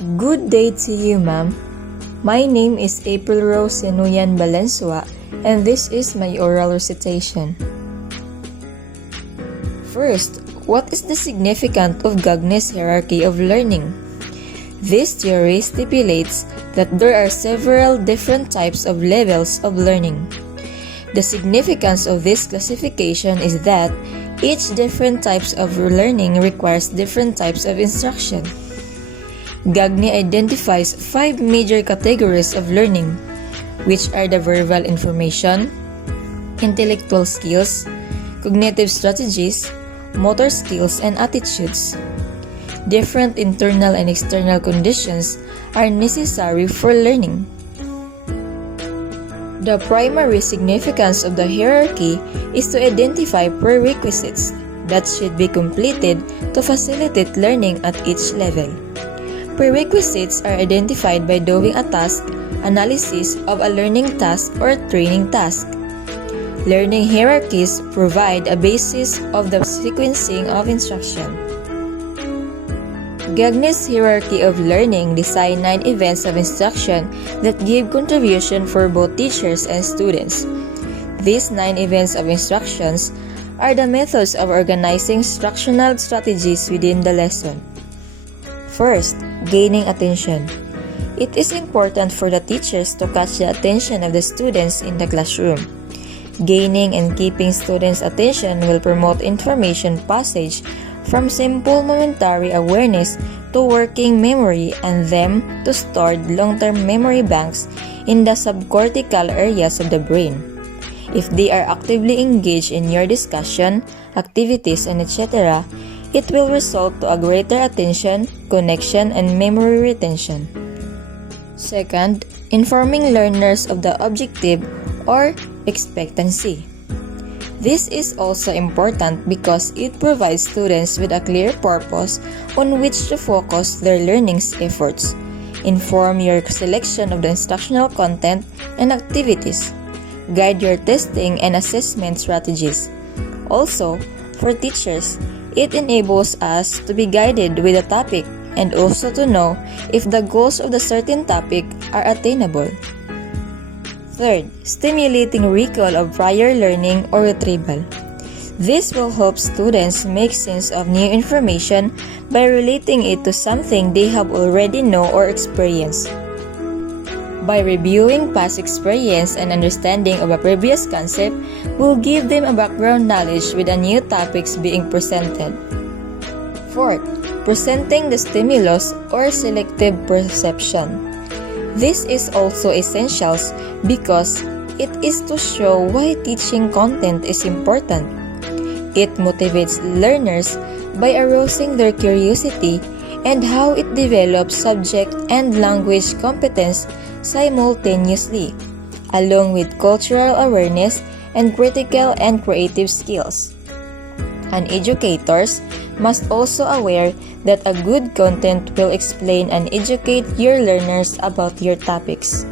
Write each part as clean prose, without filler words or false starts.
Good day to you, ma'am. My name is April Rose Sinuyan Balensua, and this is my oral recitation. First, what is the significance of Gagné's hierarchy of learning? This theory stipulates that there are several different types of levels of learning. The significance of this classification is that each different types of learning requires different types of instruction. Gagné identifies 5 major categories of learning, which are the verbal information, intellectual skills, cognitive strategies, motor skills, and attitudes. Different internal and external conditions are necessary for learning. The primary significance of the hierarchy is to identify prerequisites that should be completed to facilitate learning at each level. Prerequisites are identified by doing a task analysis of a learning task or training task. Learning hierarchies provide a basis of the sequencing of instruction. Gagné's hierarchy of learning design 9 events of instruction that give contribution for both teachers and students. These 9 events of instructions are the methods of organizing instructional strategies within the lesson. First, gaining attention. It is important for the teachers to catch the attention of the students in the classroom. Gaining and keeping students' attention will promote information passage from simple momentary awareness to working memory and them to stored long-term memory banks in the subcortical areas of the brain. If they are actively engaged in your discussion, activities, and etc., it will result to a greater attention, connection, and memory retention. Second, informing learners of the objective or expectancy. This is also important because it provides students with a clear purpose on which to focus their learning efforts. Inform your selection of the instructional content and activities. Guide your testing and assessment strategies. Also, for teachers, it enables us to be guided with a topic and also to know if the goals of the certain topic are attainable. Third, stimulating recall of prior learning or retrieval. This will help students make sense of new information by relating it to something they have already know or experienced. By reviewing past experience and understanding of a previous concept will give them a background knowledge with the new topics being presented. Fourth, presenting the stimulus or selective perception. This is also essential because it is to show why teaching content is important. It motivates learners by arousing their curiosity and how it develops subject and language competence simultaneously, along with cultural awareness and critical and creative skills. And educators must also aware that a good content will explain and educate your learners about your topics.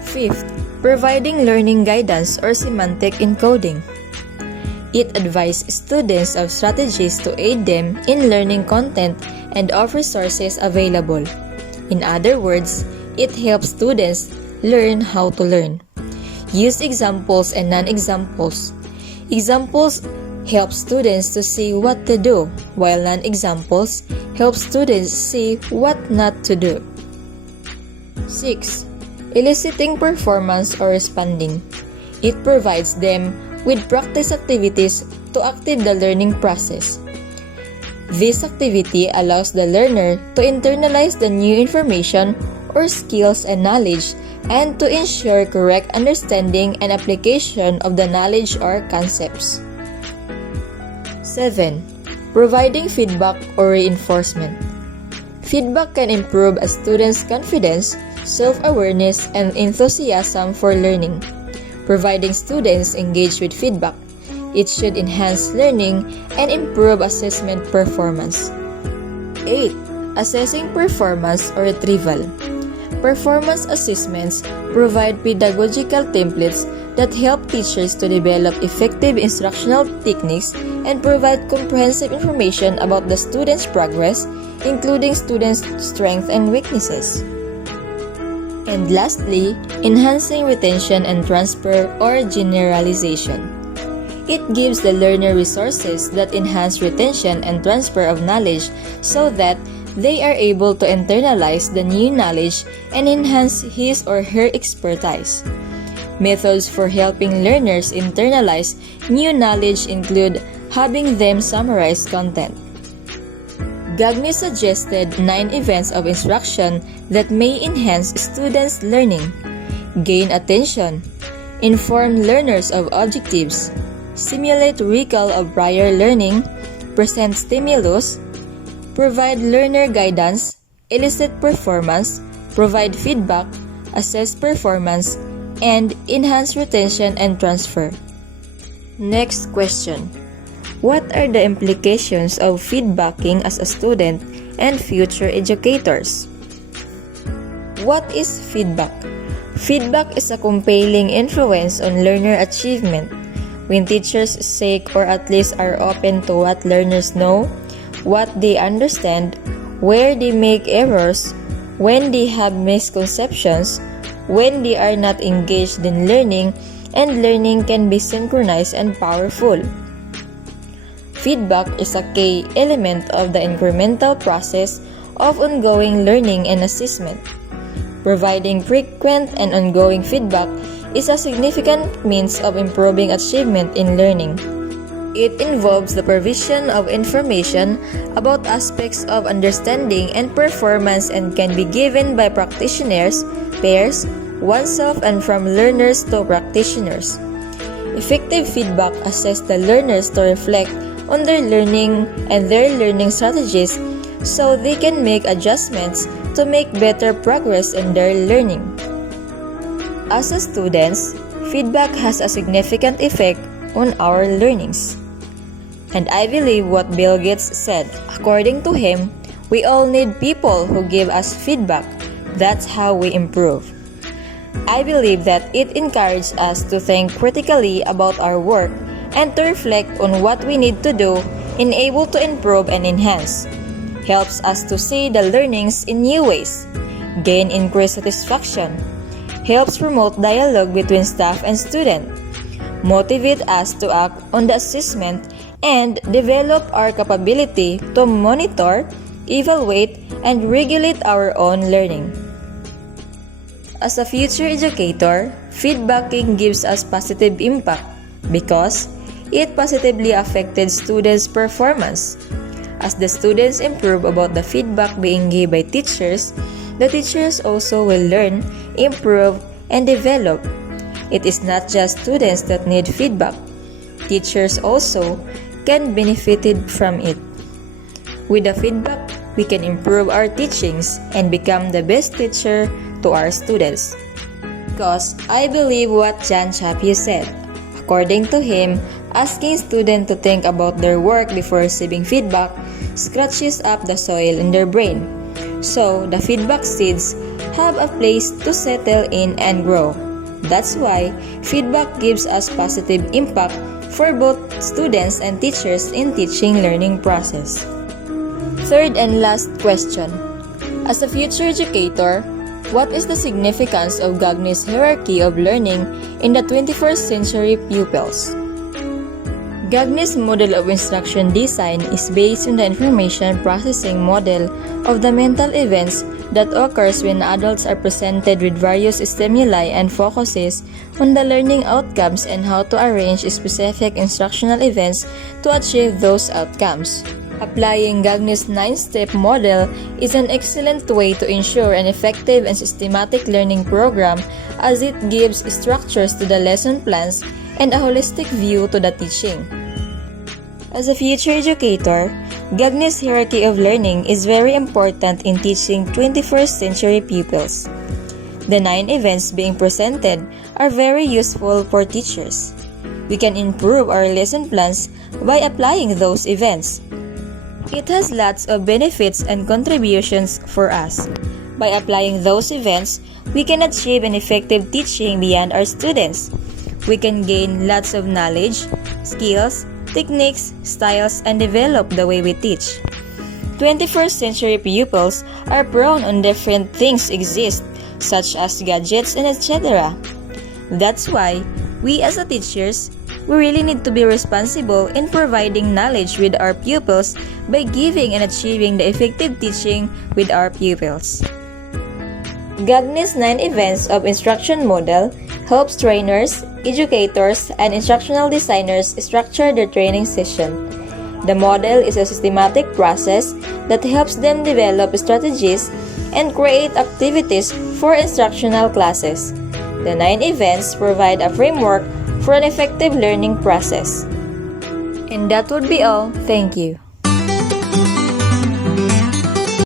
Fifth, providing learning guidance or semantic encoding. It advises students of strategies to aid them in learning content and of resources available. In other words, it helps students learn how to learn. Use examples and non-examples. Examples help students to see what to do, while non-examples help students see what not to do. 6. Eliciting performance or responding. It provides them with practice activities to active the learning process. This activity allows the learner to internalize the new information or skills and knowledge and to ensure correct understanding and application of the knowledge or concepts. 7. Providing feedback or reinforcement. Feedback can improve a student's confidence, self-awareness, and enthusiasm for learning. Providing students engage with feedback, it should enhance learning and improve assessment performance. 8. Assessing performance or retrieval. Performance assessments provide pedagogical templates that help teachers to develop effective instructional techniques and provide comprehensive information about the student's progress, including students' strengths and weaknesses. And lastly, enhancing retention and transfer or generalization. It gives the learner resources that enhance retention and transfer of knowledge so that they are able to internalize the new knowledge and enhance his or her expertise. Methods for helping learners internalize new knowledge include having them summarize content. Gagné suggested 9 events of instruction that may enhance students' learning: gain attention, inform learners of objectives, simulate recall of prior learning, present stimulus, provide learner guidance, elicit performance, provide feedback, assess performance, and enhance retention and transfer. Next question. What are the implications of feedbacking as a student and future educators? What is feedback? Feedback is a compelling influence on learner achievement. When teachers seek or at least are open to what learners know, what they understand, where they make errors, when they have misconceptions, when they are not engaged in learning, and learning can be synchronized and powerful. Feedback is a key element of the incremental process of ongoing learning and assessment. Providing frequent and ongoing feedback is a significant means of improving achievement in learning. It involves the provision of information about aspects of understanding and performance and can be given by practitioners, peers, oneself, and from learners to practitioners. Effective feedback assesses the learners to reflect on their learning and their learning strategies so they can make adjustments to make better progress in their learning. As a students, feedback has a significant effect on our learnings. And I believe what Bill Gates said. According to him, we all need people who give us feedback. That's how we improve. I believe that it encourages us to think critically about our work and to reflect on what we need to do in able to improve and enhance. Helps us to see the learnings in new ways, gain increased satisfaction, helps promote dialogue between staff and student, motivate us to act on the assessment, and develop our capability to monitor, evaluate, and regulate our own learning. As a future educator, feedbacking gives us positive impact because it positively affected students' performance. As the students improve about the feedback being given by teachers, the teachers also will learn, improve, and develop. It is not just students that need feedback. Teachers also can benefit from it. With the feedback, we can improve our teachings and become the best teacher to our students. Because I believe what Jan Chapiu said. According to him, asking students to think about their work before receiving feedback scratches up the soil in their brain. So, the feedback seeds have a place to settle in and grow. That's why feedback gives us positive impact for both students and teachers in teaching learning process. Third and last question. As a future educator, what is the significance of Gagné's hierarchy of learning in the 21st century pupils? Gagné's model of instruction design is based on the information processing model of the mental events that occurs when adults are presented with various stimuli and focuses on the learning outcomes and how to arrange specific instructional events to achieve those outcomes. Applying Gagné's 9-step model is an excellent way to ensure an effective and systematic learning program as it gives structures to the lesson plans and a holistic view to the teaching. As a future educator, Gagné's hierarchy of learning is very important in teaching 21st century pupils. The 9 events being presented are very useful for teachers. We can improve our lesson plans by applying those events. It has lots of benefits and contributions for us. By applying those events, we can achieve an effective teaching beyond our students. We can gain lots of knowledge, skills, techniques, styles, and develop the way we teach. 21st century pupils are prone on different things exist, such as gadgets and etc. That's why, we as a teachers, we really need to be responsible in providing knowledge with our pupils by giving and achieving the effective teaching with our pupils. Gagne's 9 events of instruction model helps trainers, educators, and instructional designers structure their training session. The model is a systematic process that helps them develop strategies and create activities for instructional classes. The 9 events provide a framework for an effective learning process. And that would be all. Thank you.